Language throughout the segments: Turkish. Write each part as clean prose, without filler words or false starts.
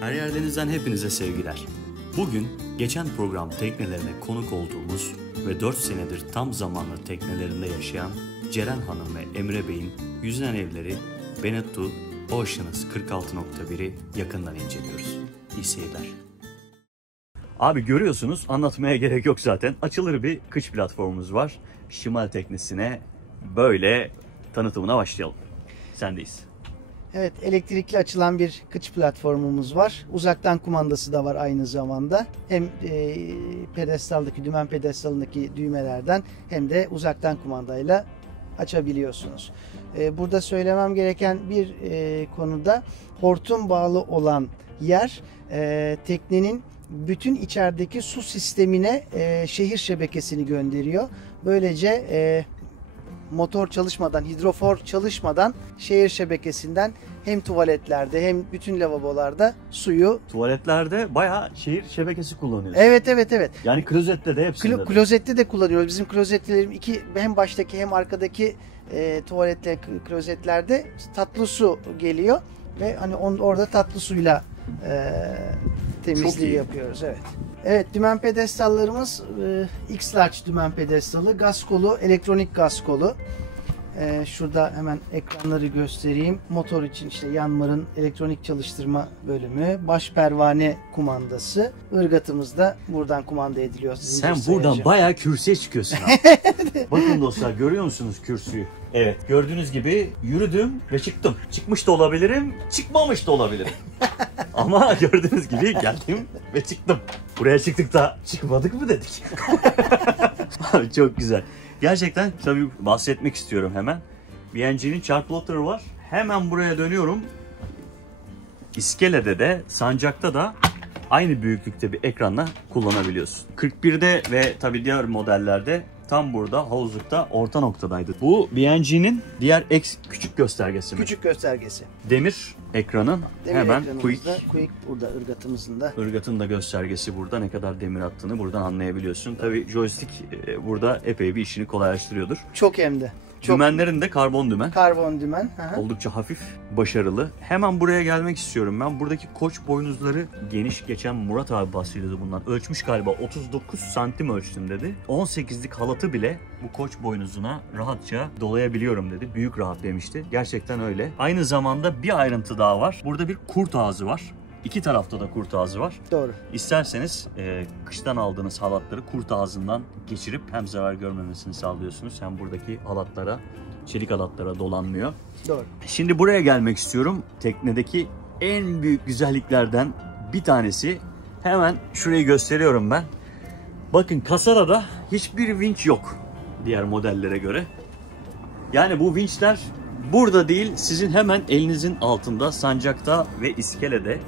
Her yerdenizden hepinize sevgiler. Bugün geçen program teknelerine konuk olduğumuz ve 4 senedir tam zamanlı teknelerinde yaşayan Ceren Hanım ve Emre Bey'in yüzülen evleri Beneteau Oceanus 46.1'i yakından inceliyoruz. İyi seyirler. Abi görüyorsunuz, anlatmaya gerek yok zaten. Açılır bir kıç platformumuz var. Şimal teknesine böyle tanıtımına başlayalım. Sendeyiz. Evet, elektrikli açılan bir kıç platformumuz var. Uzaktan kumandası da var aynı zamanda. Hem pedestaldaki, dümen pedestalındaki düğmelerden hem de uzaktan kumandayla açabiliyorsunuz. Burada söylemem gereken bir konuda hortum bağlı olan yer teknenin bütün içerideki su sistemine şehir şebekesini gönderiyor. Böylece motor çalışmadan, hidrofor çalışmadan şehir şebekesinden hem tuvaletlerde hem bütün lavabolarda suyu... Tuvaletlerde bayağı şehir şebekesi kullanıyorsun. Evet. Yani klozette de hepsinde Klozette de kullanıyoruz. Bizim klozetlerim hem baştaki hem arkadaki klozetlerde tatlı su geliyor ve hani orada tatlı suyla temizliği yapıyoruz. Evet, dümen pedestallarımız X-Large dümen pedestalı, gaz kolu, elektronik gaz kolu. Şurada hemen ekranları göstereyim. Motor için işte yanmarın elektronik çalıştırma bölümü, baş pervane kumandası, ırgatımız da buradan kumanda ediliyor. Sen buradan bayağı kürsüye çıkıyorsun abi. Bakın dostlar, görüyor musunuz kürsüyü? Evet, gördüğünüz gibi yürüdüm ve çıktım. Çıkmış da olabilirim, çıkmamış da olabilirim. Ama gördüğünüz gibi geldim ve çıktım. Buraya çıktık da çıkmadık mı dedik. Abi çok güzel. Gerçekten tabii bahsetmek istiyorum hemen. BNG'nin chart plotter'ı var. Hemen buraya dönüyorum. İskelede de, sancakta da aynı büyüklükte bir ekranla kullanabiliyorsun. 41'de ve tabii diğer modellerde tam burada havuzlukta orta noktadaydı. Bu BNG'nin diğer küçük göstergesi mi? Küçük göstergesi. Demir ekranın hemen quick burada ırgatımızın da. Irgatın da göstergesi burada, ne kadar demir attığını buradan anlayabiliyorsun. Tabii joystick burada epey bir işini kolaylaştırıyordur. Çok hem de. Dümenlerin de karbon dümen. Karbon dümen. Oldukça hafif, başarılı. Hemen buraya gelmek istiyorum ben. Buradaki koç boynuzları geniş. Geçen Murat abi bahsediyordu bundan. Ölçmüş galiba, 39 santim ölçtüm dedi. 18'lik halatı bile bu koç boynuzuna rahatça dolayabiliyorum dedi. Büyük rahat demişti. Gerçekten öyle. Aynı zamanda bir ayrıntı daha var. Burada bir kurt ağzı var. İki tarafta da kurt ağzı var. Doğru. İsterseniz kıştan aldığınız halatları kurt ağzından geçirip hem zarar görmemesini sağlıyorsunuz hem buradaki halatlara, çelik halatlara dolanmıyor. Doğru. Şimdi buraya gelmek istiyorum. Teknedeki en büyük güzelliklerden bir tanesi, hemen şurayı gösteriyorum ben. Bakın, kasarada hiçbir vinç yok diğer modellere göre. Yani bu vinçler burada değil, sizin hemen elinizin altında, sancakta ve iskelede.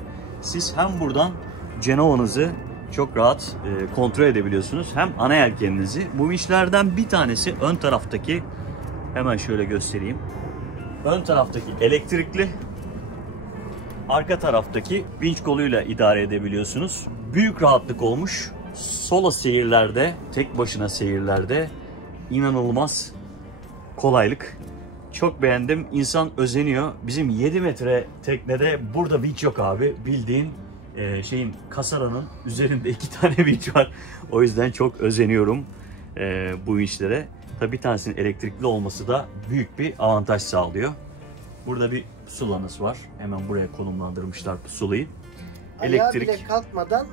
Siz hem buradan Cenova'nızı çok rahat kontrol edebiliyorsunuz, hem ana yelkeninizi. Bu vinçlerden bir tanesi ön taraftaki, hemen şöyle göstereyim. Ön taraftaki elektrikli, arka taraftaki vinç koluyla idare edebiliyorsunuz. Büyük rahatlık olmuş. Solo seyirlerde, tek başına seyirlerde inanılmaz kolaylık. Çok beğendim. İnsan özeniyor. Bizim 7 metre teknede burada vinç yok abi. Bildiğin kasaranın üzerinde 2 tane vinç var. O yüzden çok özeniyorum bu vinçlere. Tabii bir tanesinin elektrikli olması da büyük bir avantaj sağlıyor. Burada bir pusulanız var. Hemen buraya konumlandırmışlar pusulayı. Ayağı bile kalkmadan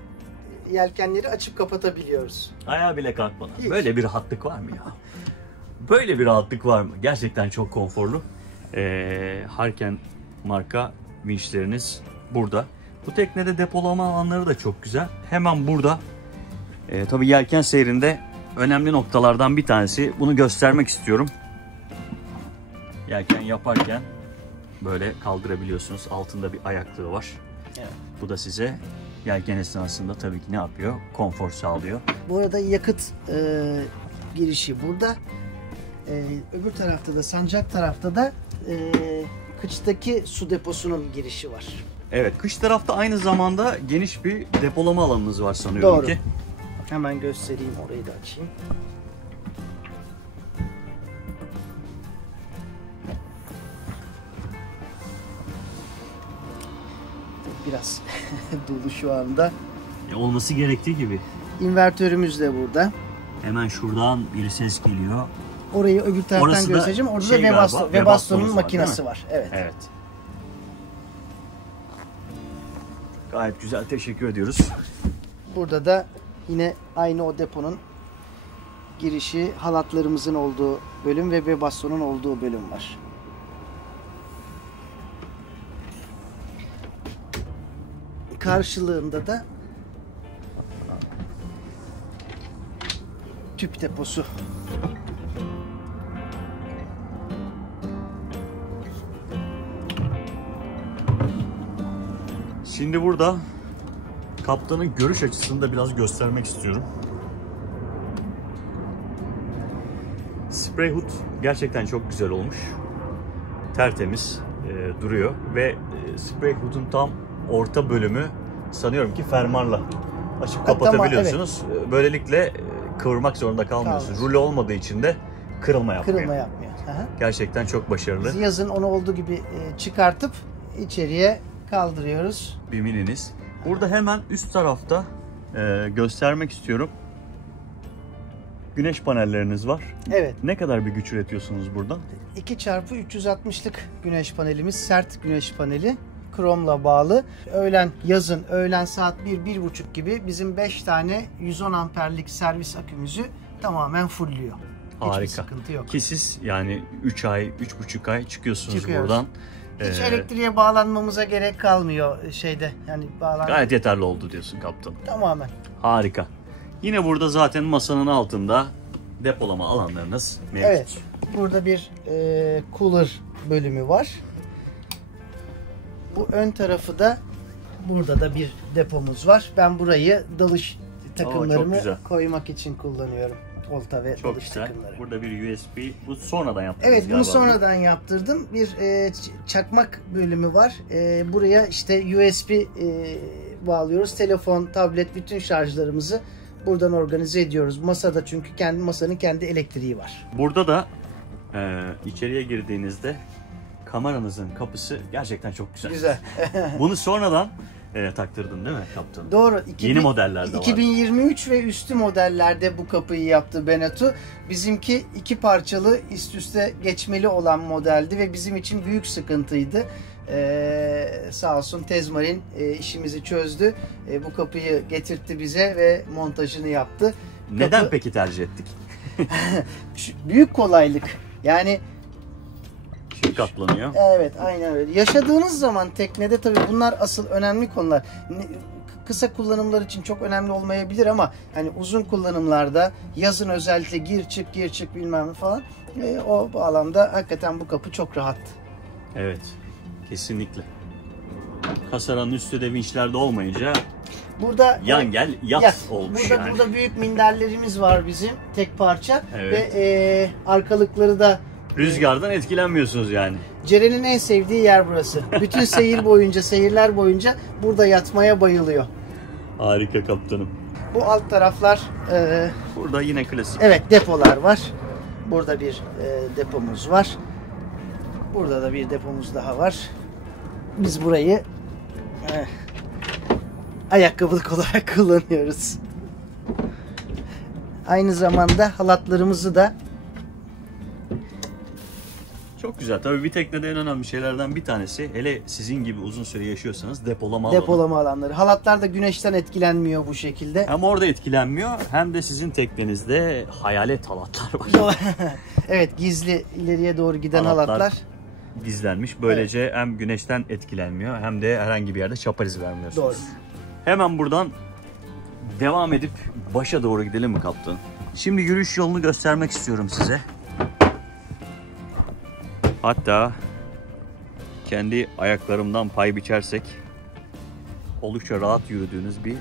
yelkenleri açıp kapatabiliyoruz. Ayağı bile kalkmadan. Hiç. Böyle bir rahatlık var mı ya? Böyle bir rahatlık var mı? Gerçekten çok konforlu. Harken marka vinçleriniz burada. Bu teknede depolama alanları da çok güzel. Hemen burada. Tabii yelken seyrinde önemli noktalardan bir tanesi. Bunu göstermek istiyorum. Yelken yaparken böyle kaldırabiliyorsunuz. Altında bir ayaklığı var. Evet. Bu da size yelken esnasında tabii ki ne yapıyor? Konfor sağlıyor. Bu arada yakıt girişi burada. Öbür tarafta da, sancak tarafta da kıçtaki su deposunun girişi var. Evet, kış tarafta aynı zamanda geniş bir depolama alanınız var sanıyorum. Doğru. Ki. Hemen göstereyim, orayı da açayım. biraz dolu şu anda. Olması gerektiği gibi. İnvertörümüz de burada. Hemen şuradan bir ses geliyor. Orayı öbür taraftan göstereceğim. Orada şey da Webasto'nun var, makinesi var. Evet. Evet. Gayet güzel, teşekkür ediyoruz. Burada da yine aynı o deponun girişi, halatlarımızın olduğu bölüm ve Webasto'nun olduğu bölüm var. Karşılığında da tüp deposu. Şimdi burada kaptanın görüş açısını da biraz göstermek istiyorum. Spray hood gerçekten çok güzel olmuş. Tertemiz duruyor ve spray hood'un tam orta bölümü sanıyorum ki fermuarla açıp kapatabiliyorsunuz. Evet. Böylelikle kıvırmak zorunda kalmıyorsunuz. Rulo olmadığı için de kırılma yapmıyor. Aha. Gerçekten çok başarılı. Biz yazın onu olduğu gibi çıkartıp içeriye kaldırıyoruz. Bir mininiz. Burada hemen üst tarafta göstermek istiyorum. Güneş panelleriniz var. Evet. Ne kadar bir güç üretiyorsunuz buradan? 2x360'lık güneş panelimiz, sert güneş paneli. Kromla bağlı. Yazın saat 1-1.30 gibi bizim 5 tane 110 amperlik servis akümüzü tamamen fullüyor. Harika. Hiçbir sıkıntı yok. Ki siz yani 3 ay, 3,5 ay çıkıyorsunuz buradan. Hiç elektriğe bağlanmamıza gerek kalmıyor yani Gayet yeterli oldu diyorsun kaptan. Tamamen. Harika. Yine burada zaten masanın altında depolama alanlarınız mevcut. Evet. Burada bir cooler bölümü var. Bu ön tarafı da burada da bir depomuz var. Ben burayı dalış takımlarımı koymak için kullanıyorum. Olta ve çok dalış güzel. takımları. Burada bir USB. Bu sonradan yaptınız Evet, bunu sonradan yaptırdım. Bir çakmak bölümü var. Buraya işte USB bağlıyoruz. Telefon, tablet, bütün şarjlarımızı buradan organize ediyoruz. Masada çünkü masanın kendi elektriği var. Burada da içeriye girdiğinizde kameranızın kapısı gerçekten çok güzel. Güzel. Bunu sonradan taktırdın değil mi kaptanım? Doğru. Yeni modellerde 2023 ve üstü modellerde bu kapıyı yaptı Beneteau. Bizimki 2 parçalı üst üste geçmeli olan modeldi ve bizim için büyük sıkıntıydı. Sağ olsun Tezmarin işimizi çözdü. Bu kapıyı getirtti bize ve montajını yaptı. Neden peki tercih ettik? Büyük kolaylık. Yani katlanıyor. Evet, aynen öyle. Yaşadığınız zaman teknede tabii bunlar asıl önemli konular. Kısa kullanımlar için çok önemli olmayabilir ama hani uzun kullanımlarda yazın özellikle gir çık bilmem ne falan o bağlamda hakikaten bu kapı çok rahat. Evet. Kesinlikle. Kasaranın üstü de vinçlerde olmayınca burada yat olmuş burada, yani. Burada büyük minderlerimiz var bizim tek parça evet. Ve arkalıkları da rüzgardan etkilenmiyorsunuz yani. Ceren'in en sevdiği yer burası. Bütün seyirler boyunca burada yatmaya bayılıyor. Harika kaptanım. Bu alt taraflar burada yine klasik. Evet, depolar var. Burada bir depomuz var. Burada da bir depomuz daha var. Biz burayı ayakkabılık olarak kullanıyoruz. Aynı zamanda halatlarımızı da çok güzel. Tabii bir teknede en önemli şeylerden bir tanesi, hele sizin gibi uzun süre yaşıyorsanız depolama alanları. Halatlar da güneşten etkilenmiyor bu şekilde. Hem orada etkilenmiyor hem de sizin teknenizde hayalet halatlar var. Evet, gizli ileriye doğru giden halatlar gizlenmiş. Böylece evet. Hem güneşten etkilenmiyor hem de herhangi bir yerde çapar izi vermiyorsunuz. Doğru. Hemen buradan devam edip başa doğru gidelim mi kaptan? Şimdi yürüyüş yolunu göstermek istiyorum size. Hatta kendi ayaklarımdan pay biçersek oldukça rahat yürüdüğünüz bir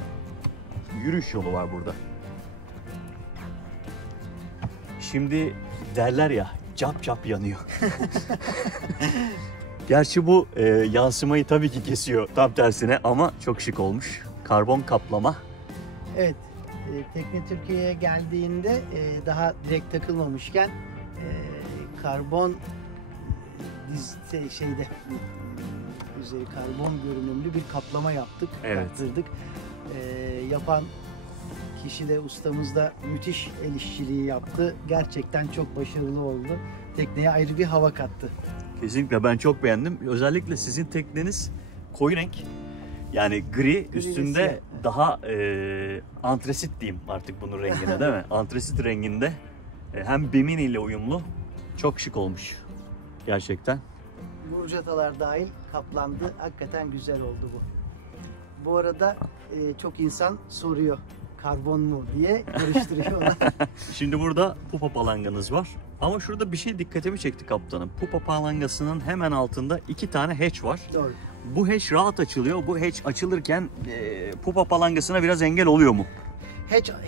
yürüyüş yolu var burada. Şimdi derler ya, cap cap yanıyor. Gerçi bu yansımayı tabii ki kesiyor tam tersine ama çok şık olmuş. Karbon kaplama. Evet, tekne Türkiye'ye geldiğinde daha direkt takılmamışken üzeri karbon görünümlü bir kaplama yaptık. Evet. Yaptırdık. Yapan kişi de, ustamız da müthiş el işçiliği yaptı. Gerçekten çok başarılı oldu. Tekneye ayrı bir hava kattı. Kesinlikle ben çok beğendim. Özellikle sizin tekneniz koyu renk. Yani gri üstünde daha antresit diyeyim artık bunun rengine, değil mi? Antresit renginde hem Bimini ile uyumlu. Çok şık olmuş. Gerçekten. Burcatalar dahil kaplandı. Hakikaten güzel oldu bu. Bu arada çok insan soruyor karbon mu diye karıştırıyorlar. Şimdi burada pupa palanganız var. Ama şurada bir şey dikkatimi çekti kaptanım. Pupa palangasının hemen altında 2 tane hatch var. Doğru. Bu hatch rahat açılıyor. Bu hatch açılırken pupa palangasına biraz engel oluyor mu?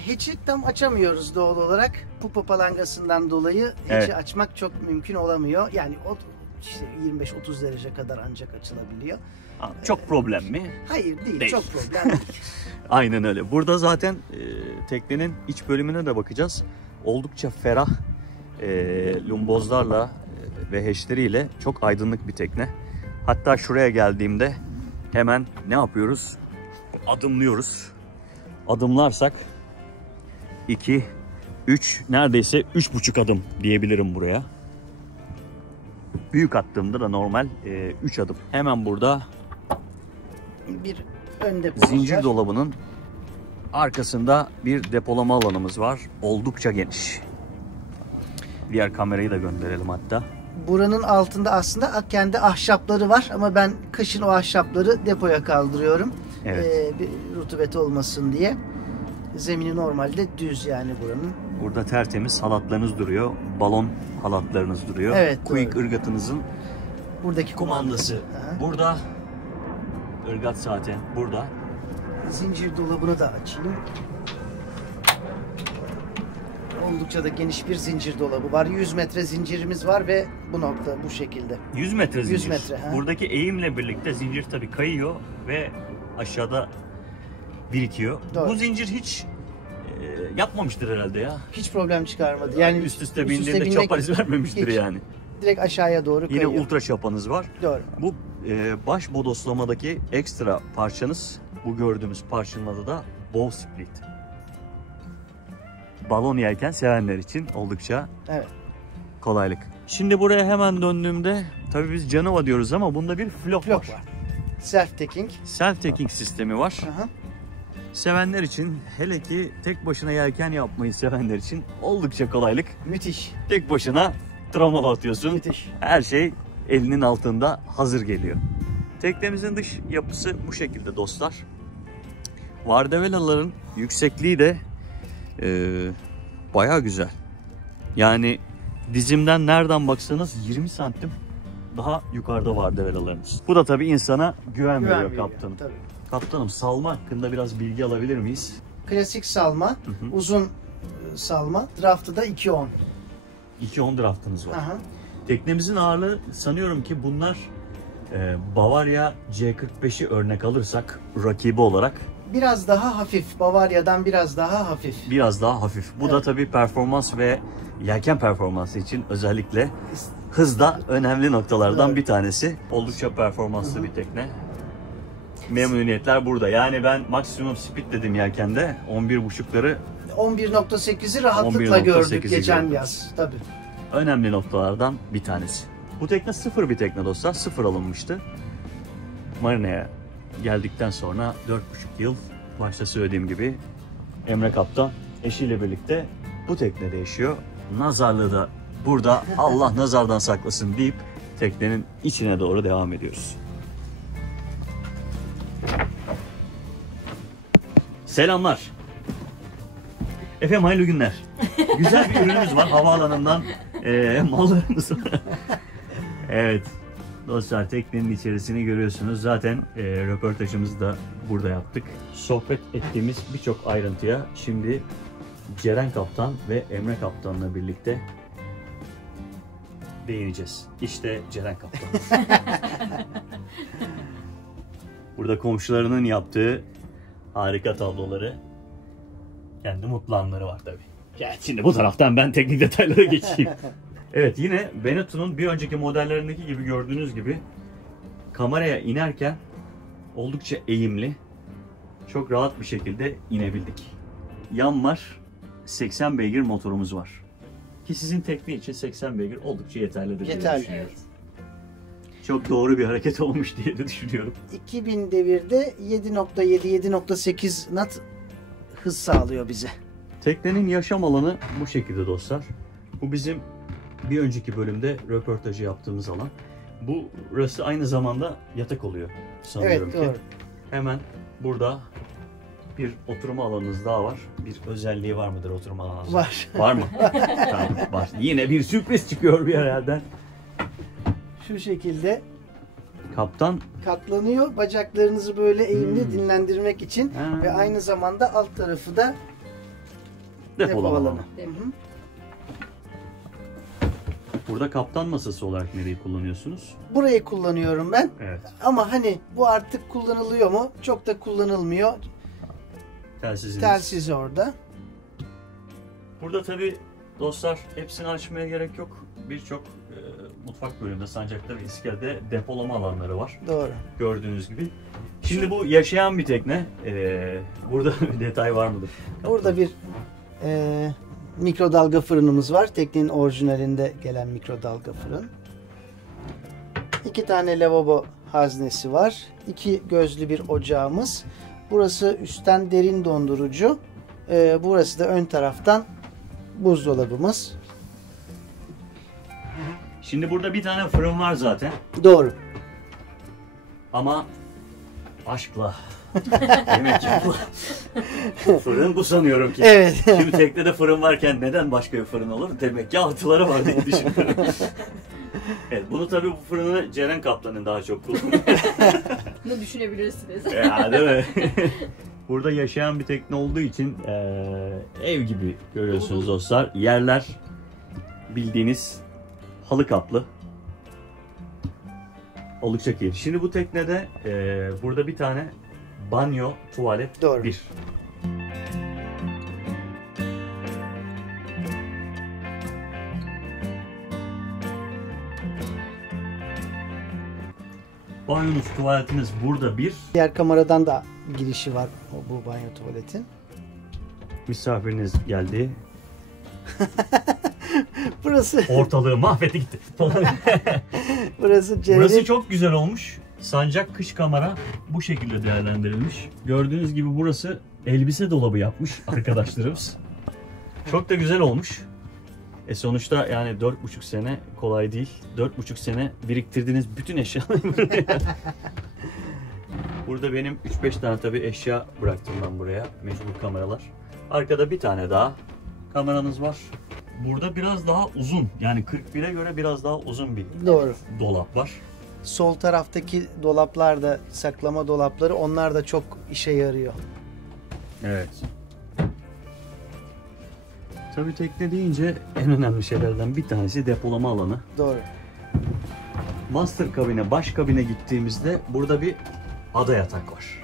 Hatch'i tam açamıyoruz doğal olarak. Pupa palangasından dolayı hatch'i açmak çok mümkün olamıyor. Yani o işte 25-30 derece kadar ancak açılabiliyor. Çok problem mi? Hayır değil. Çok problem değil. Aynen öyle. Burada zaten teknenin iç bölümüne de bakacağız. Oldukça ferah lumbozlarla ve hatchleriyle çok aydınlık bir tekne. Hatta şuraya geldiğimde hemen ne yapıyoruz? Adımlıyoruz. Adımlarsak 2, 3, neredeyse 3,5 adım diyebilirim buraya. Büyük attığımda da normal 3 adım. Hemen burada bir ön depomuz zincir var. dolabının arkasında bir depolama alanımız var. Oldukça geniş. Diğer kamerayı da gönderelim hatta. Buranın altında aslında kendi ahşapları var ama ben kışın o ahşapları depoya kaldırıyorum. Evet. Bir rutubet olmasın diye. Zemini normalde düz yani buranın. Burada tertemiz halatlarınız duruyor. Balon halatlarınız duruyor. Evet, Quick ırgatınızın buradaki kumandası. Aha. Burada ırgat zaten burada. Zincir dolabını da açayım. Oldukça da geniş bir zincir dolabı var. 100 metre zincirimiz var ve bu nokta bu şekilde. 100 metre zincir. 100 metre. Ha. Buradaki eğimle birlikte zincir tabii kayıyor ve aşağıda birikiyor. Doğru. Bu zincir hiç yapmamıştır herhalde ya. Hiç problem çıkarmadı. Yani üst üste bindiğinde çapariz vermemiştir hiç. yani. Direkt aşağıya doğru kayıyor. Yine ultra çapanız var. Doğru. Bu baş bodoslamadaki ekstra parçanız, bu gördüğümüz parçanın adı da bow split. Balon yelken sevenler için oldukça kolaylık. Şimdi buraya hemen döndüğümde tabii biz Canova diyoruz ama bunda bir flop var. Self-taking. Self-taking sistemi var. Aha. Sevenler için, hele ki tek başına yelken yapmayı sevenler için oldukça kolaylık. Müthiş. Tek başına tramvay atıyorsun. Müthiş. Her şey elinin altında hazır geliyor. Teknemizin dış yapısı bu şekilde dostlar. Vardevelaların yüksekliği de bayağı güzel. Yani dizimden nereden baksanız 20 santim daha yukarıda vardevelalarınız. Bu da tabii insana güven veriyor kaptanım. Tabii. Kaptanım, salma hakkında biraz bilgi alabilir miyiz? Klasik salma, uzun salma. Draft'ı da 2.10. 2.10 draftınız var. Aha. Teknemizin ağırlığı sanıyorum ki bunlar Bavaria C45'i örnek alırsak rakibi olarak biraz daha hafif. Bavaria'dan biraz daha hafif. Biraz daha hafif. Bu da tabii performans ve yelken performansı için özellikle hızda önemli noktalardan bir tanesi. Oldukça performanslı bir tekne. Memnuniyetler burada. Yani ben maksimum speed dedim yelkende. 11.5'ları 11.8'i rahatlıkla 11.8'i gördük geçen gördük. yaz. Tabii. önemli noktalardan bir tanesi. Bu tekne sıfır bir tekne dostlar. Sıfır alınmıştı. Marina'ya geldikten sonra 4,5 yıl başta söylediğim gibi Emre Kaptan eşiyle birlikte bu teknede yaşıyor. Nazarlığı da burada, Allah nazardan saklasın deyip teknenin içine doğru devam ediyoruz. Selamlar. Efendim hayırlı günler. Güzel bir ürünümüz var havaalanından mallarımız var. Evet dostlar, teknenin içerisini görüyorsunuz. Zaten röportajımızı da burada yaptık. Sohbet ettiğimiz birçok ayrıntıya şimdi Ceren Kaptan ve Emre Kaptan'la birlikte değineceğiz. İşte Ceren Kaptan. Burada komşularının yaptığı harika tabloları, kendi mutlu anları var tabii. Gel şimdi bu taraftan ben teknik detaylara geçeyim. Evet, yine Benetton'un bir önceki modellerindeki gibi gördüğünüz gibi kameraya inerken oldukça eğimli, çok rahat bir şekilde inebildik. Yan var, 80 beygir motorumuz var. Ki sizin tekne için 80 beygir oldukça yeterlidir diye Yeterli. düşünüyorum. Çok doğru bir hareket olmuş diye de düşünüyorum. 2000 devirde 7.7-7.8 knot hız sağlıyor bize. Teknenin yaşam alanı bu şekilde dostlar. Bu bizim bir önceki bölümde röportajı yaptığımız alan. Burası aynı zamanda yatak oluyor sanıyorum Evet, doğru. ki. Hemen burada bir oturma alanınız daha var. Bir özelliği var mıdır oturma alanınızda? Var. Var mı? Tamam, var. Yine bir sürpriz çıkıyor bir yerden. Şu şekilde Kaptan katlanıyor. Bacaklarınızı böyle eğimli dinlendirmek için Ha. ve aynı zamanda alt tarafı da depolama depo alanı. alanı. Hı hı. Burada kaptan masası olarak nereyi kullanıyorsunuz? Burayı kullanıyorum ben. Evet. Ama hani bu artık kullanılıyor mu? Çok da kullanılmıyor. Telsiziniz. Telsiz orada. Burada tabi dostlar hepsini açmaya gerek yok. Birçok mutfak bölümünde, sancakta ve iskelede depolama alanları var. Doğru. Gördüğünüz gibi. Şimdi bu yaşayan bir tekne. Burada bir detay var mıdır? Burada bir mikrodalga fırınımız var. Teknenin orijinalinde gelen mikrodalga fırın. 2 tane lavabo haznesi var. 2 gözlü bir ocağımız. Burası üstten derin dondurucu. Burası da ön taraftan buzdolabımız. Şimdi burada bir tane fırın var zaten. Doğru. Ama aşkla yemek yapılan fırın bu sanıyorum ki. Evet. Şimdi teknede fırın varken neden başka bir fırın olur? Demek ki artıları var diye düşünüyorum. Evet, bunu tabii bu fırını Ceren Kaplan'ın daha çok kullanıyor. Bunu düşünebilirsiniz. Ya değil mi? Burada yaşayan bir tekne olduğu için ev gibi görüyorsunuz dostlar. Yerler bildiğiniz halı kaplı. Oldukça keyifli. Şimdi bu teknede burada bir tane banyo, tuvalet Doğru. bir. Banyonuz, tuvaletiniz burada bir. Diğer kameradan da girişi var bu banyo tuvaletin. Misafiriniz geldi. Burası Ortalığı mahvetti gitti. burası Ceren'in Burası çok güzel olmuş. Sancak kış kamera bu şekilde değerlendirilmiş. Gördüğünüz gibi burası elbise dolabı yapmış arkadaşlarımız. Çok da güzel olmuş. Sonuçta yani 4,5 sene kolay değil. 4,5 sene biriktirdiğiniz bütün eşyaları Burada benim 3-5 tane tabii eşya bıraktım ben buraya. Mecbur kameralar. Arkada bir tane daha kameranız var. Burada biraz daha uzun, yani 41'e göre biraz daha uzun bir doğru. dolap var. Sol taraftaki dolaplar da saklama dolapları, onlar da çok işe yarıyor. Evet. Tabii tekne deyince en önemli şeylerden bir tanesi depolama alanı. Doğru. Master kabine, baş kabine gittiğimizde burada bir ada yatak var.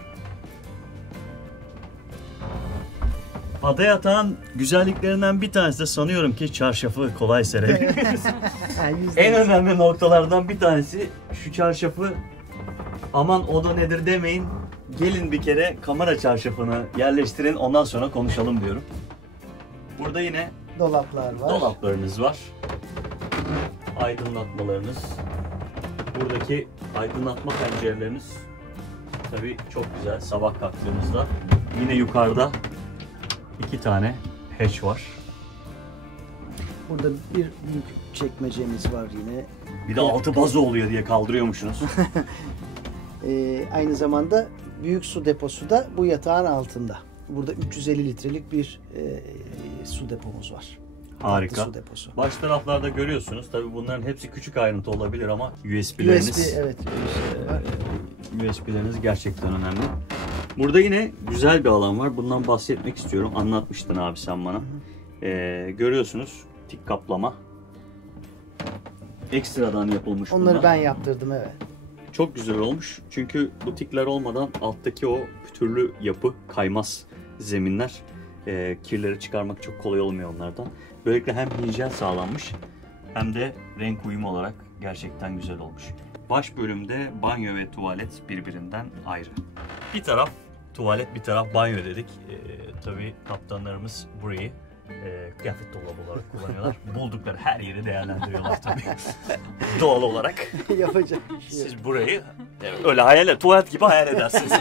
Ada yatağın güzelliklerinden bir tanesi de sanıyorum ki çarşafı kolay serebiliriz. En önemli noktalardan bir tanesi şu çarşafı, aman o da nedir demeyin. Gelin bir kere kamera çarşafını yerleştirin, ondan sonra konuşalım diyorum. Burada yine Dolaplar var. dolaplarınız var. Aydınlatmalarınız. Buradaki aydınlatma pencereleriniz tabii çok güzel. Sabah kalktığımızda yine yukarıda 2 tane hatch var. Burada bir büyük çekmecemiz var yine. Bir de altı bazı oluyor diye kaldırıyormuşsunuz. Aynı zamanda büyük su deposu da bu yatağın altında. Burada 350 litrelik bir su depomuz var. Harika. Su deposu. Baş taraflarda görüyorsunuz. Tabii bunların hepsi küçük ayrıntı olabilir ama USB'leriniz, USB, evet. Var. USB'leriniz gerçekten önemli. Burada yine güzel bir alan var. Bundan bahsetmek istiyorum. Anlatmıştın abi sen bana. Görüyorsunuz tik kaplama. Ekstradan yapılmış Onları bunlar. ben yaptırdım, evet. Çok güzel olmuş. Çünkü bu tikler olmadan alttaki o pütürlü yapı, kaymaz zeminler, kirleri çıkarmak çok kolay olmuyor onlardan. Böylelikle hem hijyen sağlanmış hem de renk uyumu olarak gerçekten güzel olmuş. baş bölümde banyo ve tuvalet birbirinden ayrı. Bir taraf tuvalet, bir taraf banyo dedik. Tabii kaptanlarımız burayı kıyafet dolabı olarak kullanıyorlar. Buldukları her yeri değerlendiriyorlar tabii. Doğal olarak. Yapacak bir şey yok. Siz burayı öyle tuvalet gibi hayal edersiniz.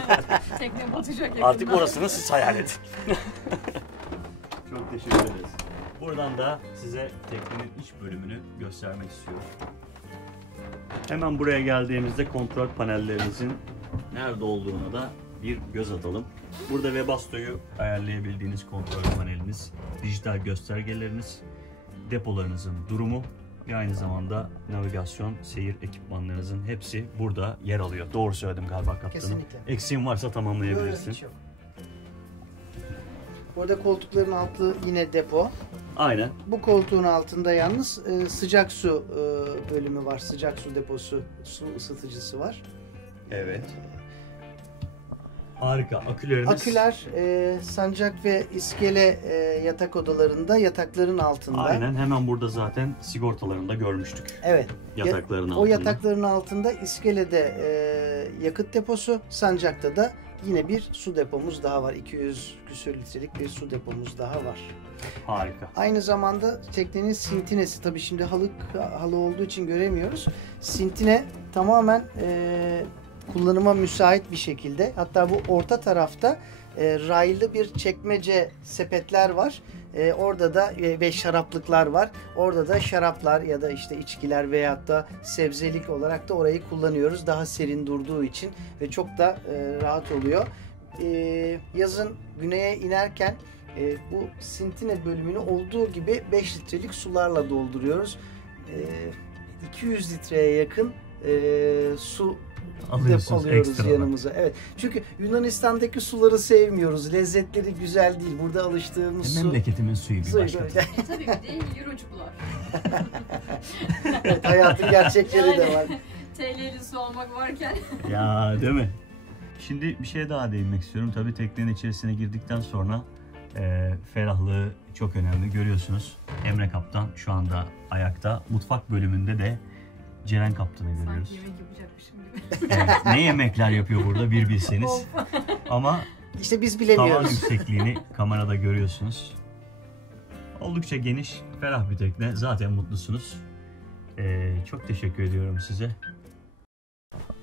Tekne batacak yakında. Artık orasını siz hayal edin. Çok teşekkür ederiz. Buradan da size teknenin iç bölümünü göstermek istiyorum. Hemen buraya geldiğimizde kontrol panellerinizin nerede olduğuna da bir göz atalım. Burada Webasto'yu ayarlayabildiğiniz kontrol paneliniz, dijital göstergeleriniz, depolarınızın durumu ve aynı zamanda navigasyon, seyir ekipmanlarınızın hepsi burada yer alıyor. Doğru söyledim galiba kaptanım. Kesinlikle. Eksiğin varsa tamamlayabilirsin. Hiç yok. Burada koltukların altı yine depo. Aynen. Bu koltuğun altında yalnız sıcak su bölümü var. Sıcak su deposu, su ısıtıcısı var. Evet. Harika. Aküleriniz. Aküler sancak ve iskele yatak odalarında, yatakların altında. Aynen. Hemen burada zaten sigortalarında görmüştük. Evet. Yatakların altında. O yatakların altında iskelede yakıt deposu, sancakta da yine bir su depomuz daha var. 200 küsür litrelik bir su depomuz daha var. Harika. Aynı zamanda teknenin sintinesi, tabii şimdi halı olduğu için göremiyoruz. Sintine tamamen kullanıma müsait bir şekilde. Hatta bu orta tarafta raylı bir çekmece sepetler var. Orada da ve şaraplıklar var. Orada da şaraplar ya da işte içkiler veyahut da sebzelik olarak da orayı kullanıyoruz. Daha serin durduğu için ve çok da rahat oluyor. Yazın güneye inerken bu sintine bölümünü olduğu gibi 5 litrelik sularla dolduruyoruz. 200 litreye yakın su alıyoruz ekstra yanımıza. Evet. Çünkü Yunanistan'daki suları sevmiyoruz. Lezzetleri güzel değil. Burada alıştığımız su. Memleketimin suyu bir başka. Tabii bir de Eurocular. Evet, hayatın gerçekleri de var. TL'li su almak varken. Ya değil mi? Şimdi bir şey daha değinmek istiyorum. Tabii teknenin içerisine girdikten sonra ferahlığı çok önemli. Görüyorsunuz Emre Kaptan şu anda ayakta. Mutfak bölümünde de Ceren Kaptan'ı görüyoruz. Sanki yemek yapacakmışım gibi. Evet, ne yemekler yapıyor burada bir bilseniz. Of. Ama İşte biz tavan bilemiyoruz. yüksekliğini kamerada görüyorsunuz. Oldukça geniş, ferah bir tekne. Zaten mutlusunuz. Çok teşekkür ediyorum size.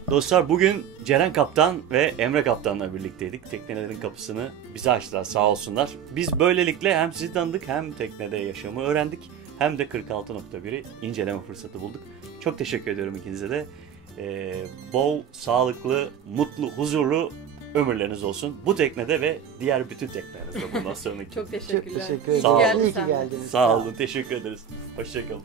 Dostlar bugün Ceren Kaptan ve Emre Kaptan'la birlikteydik. Teknelerin kapısını bize açtılar sağ olsunlar. Biz böylelikle hem sizi tanıdık hem teknede yaşamı öğrendik. Hem de 46.1'i inceleme fırsatı bulduk. Çok teşekkür ediyorum ikinize de. Bol, sağlıklı, mutlu, huzurlu ömürleriniz olsun. Bu teknede ve diğer bütün teknelerde bundan sonraki. Çok teşekkürler. Çok teşekkür İyi ederim. ki geldin İyi ki sen de. geldiniz. Sağ olun, teşekkür ederiz. Hoşçakalın.